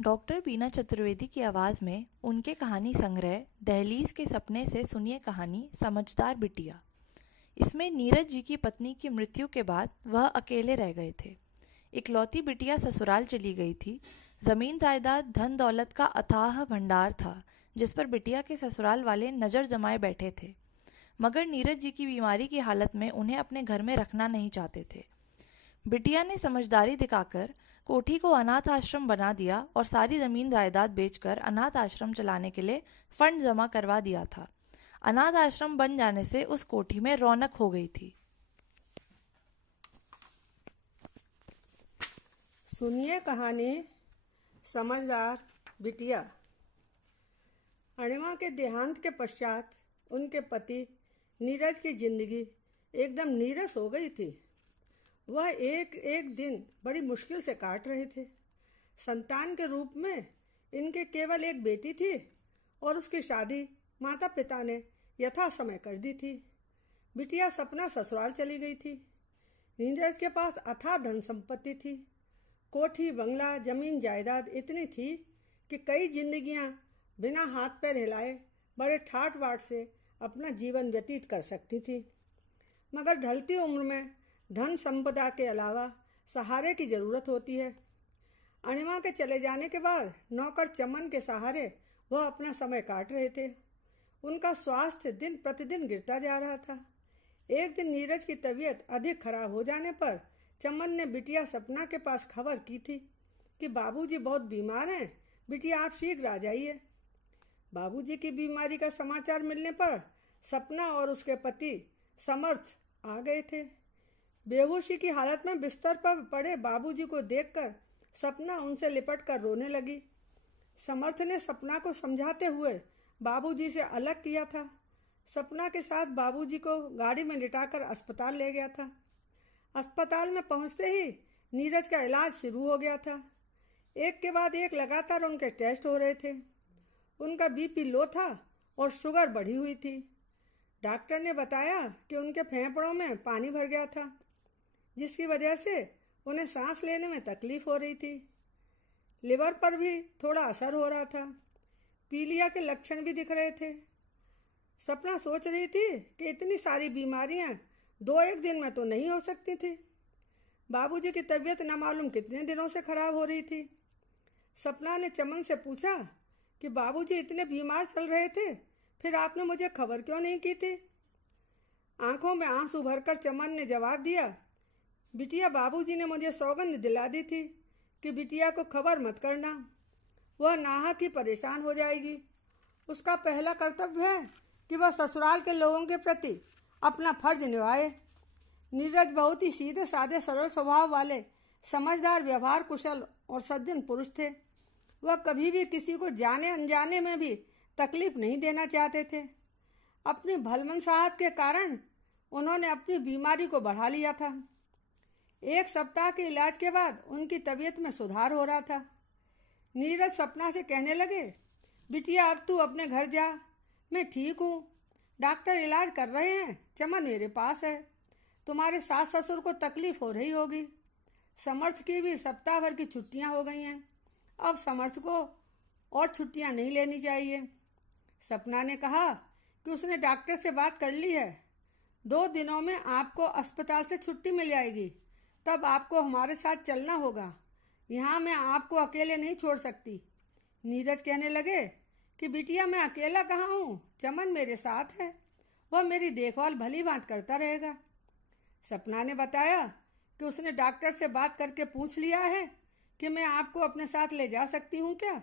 Doctor बीना चतुर्वेदी की आवाज़ में उनके कहानी संग्रह दहलीज के सपने से सुनिए कहानी समझदार बिटिया। इसमें नीरज जी की पत्नी की मृत्यु के बाद वह अकेले रह गए थे। इकलौती बिटिया ससुराल चली गई थी। जमीन जायदाद धन दौलत का अथाह भंडार था जिस पर बिटिया के ससुराल वाले नज़र जमाए बैठे थे, मगर नीरज जी की बीमारी की हालत में उन्हें अपने घर में रखना नहीं चाहते थे। बिटिया ने समझदारी दिखाकर कोठी को अनाथ आश्रम बना दिया और सारी जमीन जायदाद बेचकर अनाथ आश्रम चलाने के लिए फंड जमा करवा दिया था। अनाथ आश्रम बन जाने से उस कोठी में रौनक हो गई थी। सुनिए कहानी समझदार बिटिया। अणिमा के देहांत के पश्चात उनके पति नीरज की जिंदगी एकदम नीरस हो गई थी। वह एक एक दिन बड़ी मुश्किल से काट रहे थे। संतान के रूप में इनके केवल एक बेटी थी और उसकी शादी माता पिता ने यथा समय कर दी थी। बिटिया सपना ससुराल चली गई थी। नीरज के पास अथाह धन संपत्ति थी। कोठी बंगला जमीन जायदाद इतनी थी कि कई जिंदगियां बिना हाथ पैर हिलाए बड़े ठाट बाट से अपना जीवन व्यतीत कर सकती थी। मगर ढलती उम्र में धन संपदा के अलावा सहारे की जरूरत होती है। अणिमा के चले जाने के बाद नौकर चमन के सहारे वह अपना समय काट रहे थे। उनका स्वास्थ्य दिन प्रतिदिन गिरता जा रहा था। एक दिन नीरज की तबीयत अधिक खराब हो जाने पर चमन ने बिटिया सपना के पास खबर की थी कि बाबूजी बहुत बीमार हैं, बिटिया आप शीघ्र आ जाइए। बाबूजी की बीमारी का समाचार मिलने पर सपना और उसके पति समर्थ आ गए थे। बेहोशी की हालत में बिस्तर पर पड़े बाबूजी को देखकर सपना उनसे लिपट कर रोने लगी। समर्थ ने सपना को समझाते हुए बाबूजी से अलग किया था। सपना के साथ बाबूजी को गाड़ी में लिटाकर अस्पताल ले गया था। अस्पताल में पहुंचते ही नीरज का इलाज शुरू हो गया था। एक के बाद एक लगातार उनके टेस्ट हो रहे थे। उनका बीपी लो था और शुगर बढ़ी हुई थी। डॉक्टर ने बताया कि उनके फेफड़ों में पानी भर गया था, जिसकी वजह से उन्हें सांस लेने में तकलीफ हो रही थी। लिवर पर भी थोड़ा असर हो रहा था। पीलिया के लक्षण भी दिख रहे थे। सपना सोच रही थी कि इतनी सारी बीमारियां 2-1 दिन में तो नहीं हो सकती थी। बाबूजी की तबीयत न मालूम कितने दिनों से खराब हो रही थी। सपना ने चमन से पूछा कि बाबूजी इतने बीमार चल रहे थे, फिर आपने मुझे खबर क्यों नहीं की थी? आंखों में आंसू भरकर चमन ने जवाब दिया, बिटिया बाबूजी ने मुझे सौगंध दिला दी थी कि बिटिया को खबर मत करना, वह नाहक ही परेशान हो जाएगी। उसका पहला कर्तव्य है कि वह ससुराल के लोगों के प्रति अपना फर्ज निभाए। नीरज बहुत ही सीधे साधे सरल स्वभाव वाले समझदार व्यवहार कुशल और सज्जन पुरुष थे। वह कभी भी किसी को जाने अनजाने में भी तकलीफ नहीं देना चाहते थे। अपनी भलमनसाहत के कारण उन्होंने अपनी बीमारी को बढ़ा लिया था। 1 सप्ताह के इलाज के बाद उनकी तबीयत में सुधार हो रहा था। नीरज सपना से कहने लगे, बिटिया अब तू अपने घर जा, मैं ठीक हूँ, डॉक्टर इलाज कर रहे हैं, चमन मेरे पास है। तुम्हारे सास ससुर को तकलीफ हो रही होगी। समर्थ की भी सप्ताह भर की छुट्टियां हो गई हैं। अब समर्थ को और छुट्टियां नहीं लेनी चाहिए। सपना ने कहा कि उसने डॉक्टर से बात कर ली है। 2 दिनों में आपको अस्पताल से छुट्टी मिल जाएगी। तब आपको हमारे साथ चलना होगा। यहाँ मैं आपको अकेले नहीं छोड़ सकती। नीरज कहने लगे कि बिटिया मैं अकेला कहाँ हूँ, चमन मेरे साथ है, वह मेरी देखभाल भली भांति करता रहेगा। सपना ने बताया कि उसने डॉक्टर से बात करके पूछ लिया है कि मैं आपको अपने साथ ले जा सकती हूँ क्या।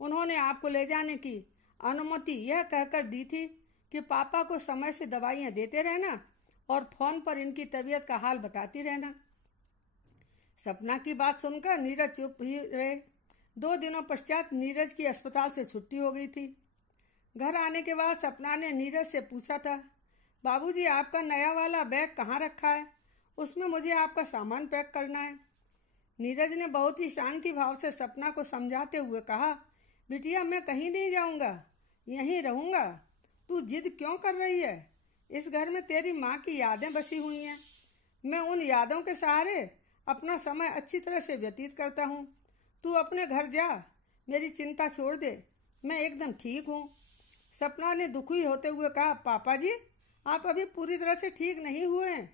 उन्होंने आपको ले जाने की अनुमति यह कहकर दी थी कि पापा को समय से दवाइयाँ देते रहना और फोन पर इनकी तबीयत का हाल बताती रहना। सपना की बात सुनकर नीरज चुप ही रहे। 2 दिनों पश्चात नीरज की अस्पताल से छुट्टी हो गई थी। घर आने के बाद सपना ने नीरज से पूछा था, बाबूजी आपका नया वाला बैग कहाँ रखा है, उसमें मुझे आपका सामान पैक करना है। नीरज ने बहुत ही शांति भाव से सपना को समझाते हुए कहा, बिटिया मैं कहीं नहीं जाऊंगा, यहीं रहूंगा। तू जिद क्यों कर रही है? इस घर में तेरी माँ की यादें बसी हुई हैं। मैं उन यादों के सहारे अपना समय अच्छी तरह से व्यतीत करता हूँ। तू अपने घर जा, मेरी चिंता छोड़ दे, मैं एकदम ठीक हूँ। सपना ने दुखी होते हुए कहा, पापा जी आप अभी पूरी तरह से ठीक नहीं हुए हैं।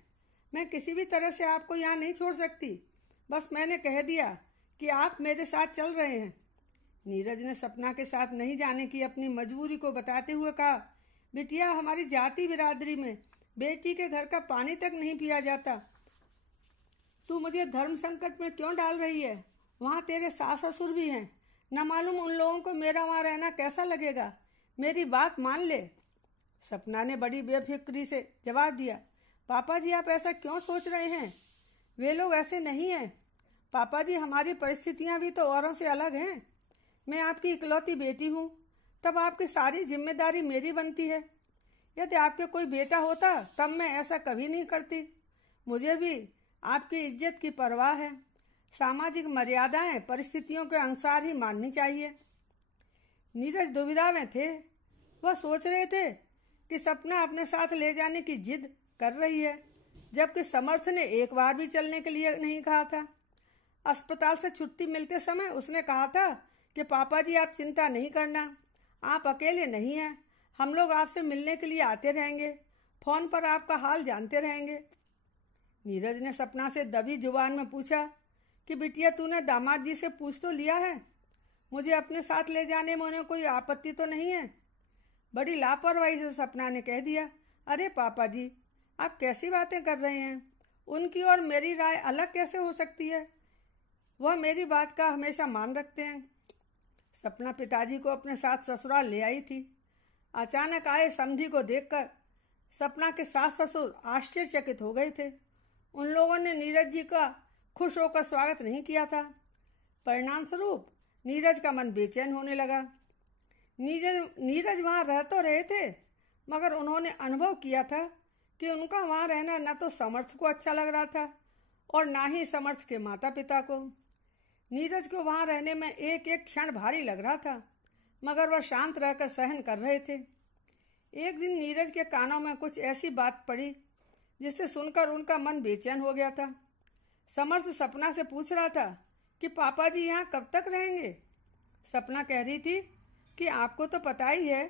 मैं किसी भी तरह से आपको यहाँ नहीं छोड़ सकती। बस मैंने कह दिया कि आप मेरे साथ चल रहे हैं। नीरज ने सपना के साथ नहीं जाने की अपनी मजबूरी को बताते हुए कहा, बिटिया हमारी जाति बिरादरी में बेटी के घर का पानी तक नहीं पिया जाता। तू मुझे धर्म संकट में क्यों डाल रही है? वहाँ तेरे सास ससुर भी हैं, न मालूम उन लोगों को मेरा वहाँ रहना कैसा लगेगा। मेरी बात मान ले। सपना ने बड़ी बेफिक्री से जवाब दिया, पापा जी आप ऐसा क्यों सोच रहे हैं? वे लोग ऐसे नहीं हैं। पापा जी हमारी परिस्थितियाँ भी तो औरों से अलग हैं। मैं आपकी इकलौती बेटी हूँ, तब आपकी सारी जिम्मेदारी मेरी बनती है। यदि आपके कोई बेटा होता तब मैं ऐसा कभी नहीं करती। मुझे भी आपकी इज्जत की परवाह है। सामाजिक मर्यादाएं परिस्थितियों के अनुसार ही माननी चाहिए। नीरज दुविधा में थे। वह सोच रहे थे कि सपना अपने साथ ले जाने की जिद कर रही है, जबकि समर्थ ने एक बार भी चलने के लिए नहीं कहा था। अस्पताल से छुट्टी मिलते समय उसने कहा था कि पापा जी आप चिंता नहीं करना, आप अकेले नहीं हैं, हम लोग आपसे मिलने के लिए आते रहेंगे, फोन पर आपका हाल जानते रहेंगे। नीरज ने सपना से दबी जुबान में पूछा कि बिटिया तूने दामाद जी से पूछ तो लिया है? मुझे अपने साथ ले जाने में उन्हें कोई आपत्ति तो नहीं है? बड़ी लापरवाही से सपना ने कह दिया, अरे पापा जी आप कैसी बातें कर रहे हैं? उनकी और मेरी राय अलग कैसे हो सकती है? वह मेरी बात का हमेशा मान रखते हैं। सपना पिताजी को अपने साथ ससुराल ले आई थी। अचानक आए समधी को देखकर सपना के सास ससुर आश्चर्यचकित हो गए थे। उन लोगों ने नीरज जी का खुश होकर स्वागत नहीं किया था। परिणाम स्वरूप नीरज का मन बेचैन होने लगा। नीरज वहाँ रह तो रहे थे, मगर उन्होंने अनुभव किया था कि उनका वहाँ रहना न तो समर्थ को अच्छा लग रहा था और ना ही समर्थ के माता पिता को। नीरज को वहाँ रहने में एक एक क्षण भारी लग रहा था, मगर वह शांत रहकर सहन कर रहे थे। एक दिन नीरज के कानों में कुछ ऐसी बात पड़ी जिसे सुनकर उनका मन बेचैन हो गया था। समर्थ सपना से पूछ रहा था कि पापा जी यहाँ कब तक रहेंगे? सपना कह रही थी कि आपको तो पता ही है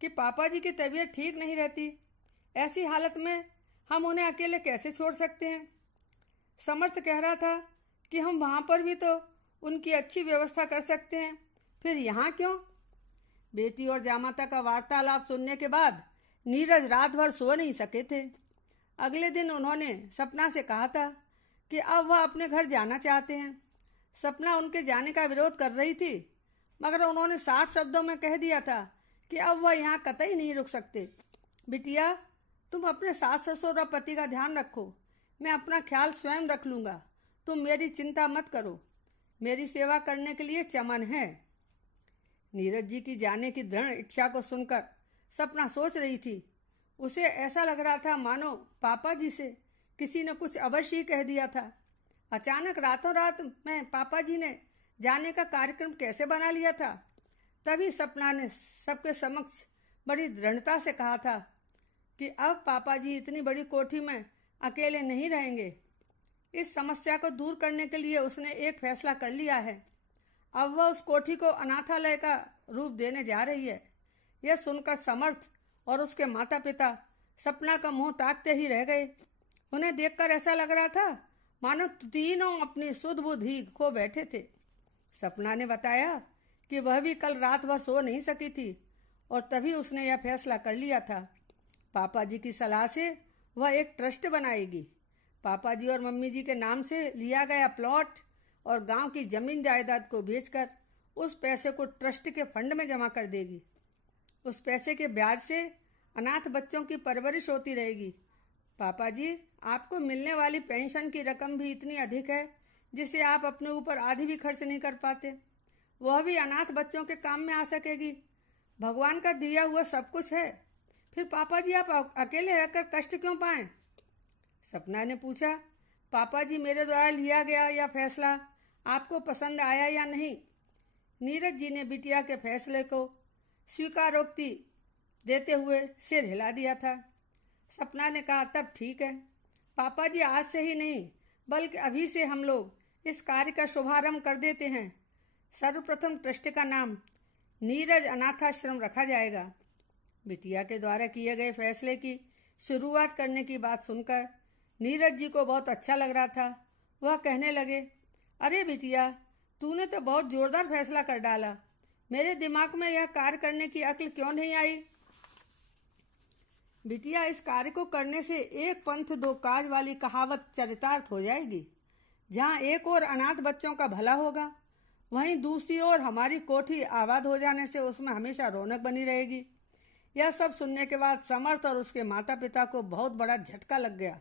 कि पापा जी की तबीयत ठीक नहीं रहती। ऐसी हालत में हम उन्हें अकेले कैसे छोड़ सकते हैं? समर्थ कह रहा था कि हम वहाँ पर भी तो उनकी अच्छी व्यवस्था कर सकते हैं, फिर यहाँ क्यों? बेटी और जामाता का वार्तालाप सुनने के बाद नीरज रात भर सो नहीं सके थे। अगले दिन उन्होंने सपना से कहा था कि अब वह अपने घर जाना चाहते हैं। सपना उनके जाने का विरोध कर रही थी, मगर उन्होंने साफ शब्दों में कह दिया था कि अब वह यहाँ कतई नहीं रुक सकते। बिटिया तुम अपने सास ससुर और पति का ध्यान रखो, मैं अपना ख्याल स्वयं रख लूँगा, तुम मेरी चिंता मत करो, मेरी सेवा करने के लिए चमन है। नीरज जी की जाने की दृढ़ इच्छा को सुनकर सपना सोच रही थी। उसे ऐसा लग रहा था मानो पापा जी से किसी ने कुछ अवश्य ही कह दिया था। अचानक रातों रात में पापा जी ने जाने का कार्यक्रम कैसे बना लिया था? तभी सपना ने सबके समक्ष बड़ी दृढ़ता से कहा था कि अब पापा जी इतनी बड़ी कोठी में अकेले नहीं रहेंगे। इस समस्या को दूर करने के लिए उसने एक फैसला कर लिया है। अब वह उस कोठी को अनाथालय का रूप देने जा रही है। यह सुनकर समर्थ और उसके माता पिता सपना का मुंह ताकते ही रह गए। उन्हें देखकर ऐसा लग रहा था मानो तीनों अपनी सुध बुध ही खो बैठे थे। सपना ने बताया कि वह भी कल रात भर सो नहीं सकी थी और तभी उसने यह फैसला कर लिया था। पापा जी की सलाह से वह एक ट्रस्ट बनाएगी। पापा जी और मम्मी जी के नाम से लिया गया प्लॉट और गांव की जमीन जायदाद को बेचकर उस पैसे को ट्रस्ट के फंड में जमा कर देगी। उस पैसे के ब्याज से अनाथ बच्चों की परवरिश होती रहेगी। पापा जी आपको मिलने वाली पेंशन की रकम भी इतनी अधिक है जिसे आप अपने ऊपर आधी भी खर्च नहीं कर पाते, वह भी अनाथ बच्चों के काम में आ सकेगी। भगवान का दिया हुआ सब कुछ है, फिर पापा जी आप अकेले रहकर कष्ट क्यों पाएं? सपना ने पूछा, पापा जी मेरे द्वारा लिया गया यह फैसला आपको पसंद आया या नहीं? नीरज जी ने बिटिया के फैसले को स्वीकारोक्ति देते हुए सिर हिला दिया था। सपना ने कहा, तब ठीक है पापा जी, आज से ही नहीं बल्कि अभी से हम लोग इस कार्य का शुभारंभ कर देते हैं। सर्वप्रथम ट्रस्ट का नाम नीरज अनाथाश्रम रखा जाएगा। बिटिया के द्वारा किए गए फैसले की शुरुआत करने की बात सुनकर नीरज जी को बहुत अच्छा लग रहा था। वह कहने लगे, अरे बिटिया, तूने तो बहुत जोरदार फैसला कर डाला। मेरे दिमाग में यह कार्य करने की अक्ल क्यों नहीं आई? बिटिया, इस कार्य को करने से एक पंथ दो काज वाली कहावत चरितार्थ हो जाएगी। जहाँ एक और अनाथ बच्चों का भला होगा, वहीं दूसरी ओर हमारी कोठी आबाद हो जाने से उसमें हमेशा रौनक बनी रहेगी। यह सब सुनने के बाद समर्थ और उसके माता पिता को बहुत बड़ा झटका लग गया।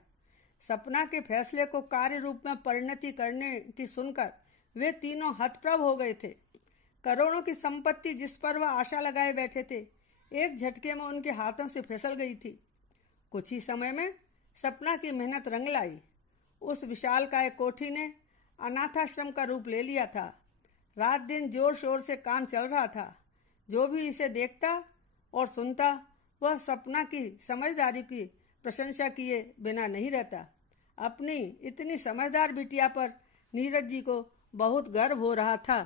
सपना के फैसले को कार्य रूप में परिणति करने की सुनकर वे तीनों हतप्रभ हो गए थे। करोड़ों की संपत्ति जिस पर वह आशा लगाए बैठे थे, एक झटके में उनके हाथों से फिसल गई थी। कुछ ही समय में सपना की मेहनत रंग लाई। उस विशालकाय कोठी ने अनाथाश्रम का रूप ले लिया था। रात दिन जोर शोर से काम चल रहा था। जो भी इसे देखता और सुनता, वह सपना की समझदारी की प्रशंसा किए बिना नहीं रहता। अपनी इतनी समझदार बिटिया पर नीरज जी को बहुत गर्व हो रहा था।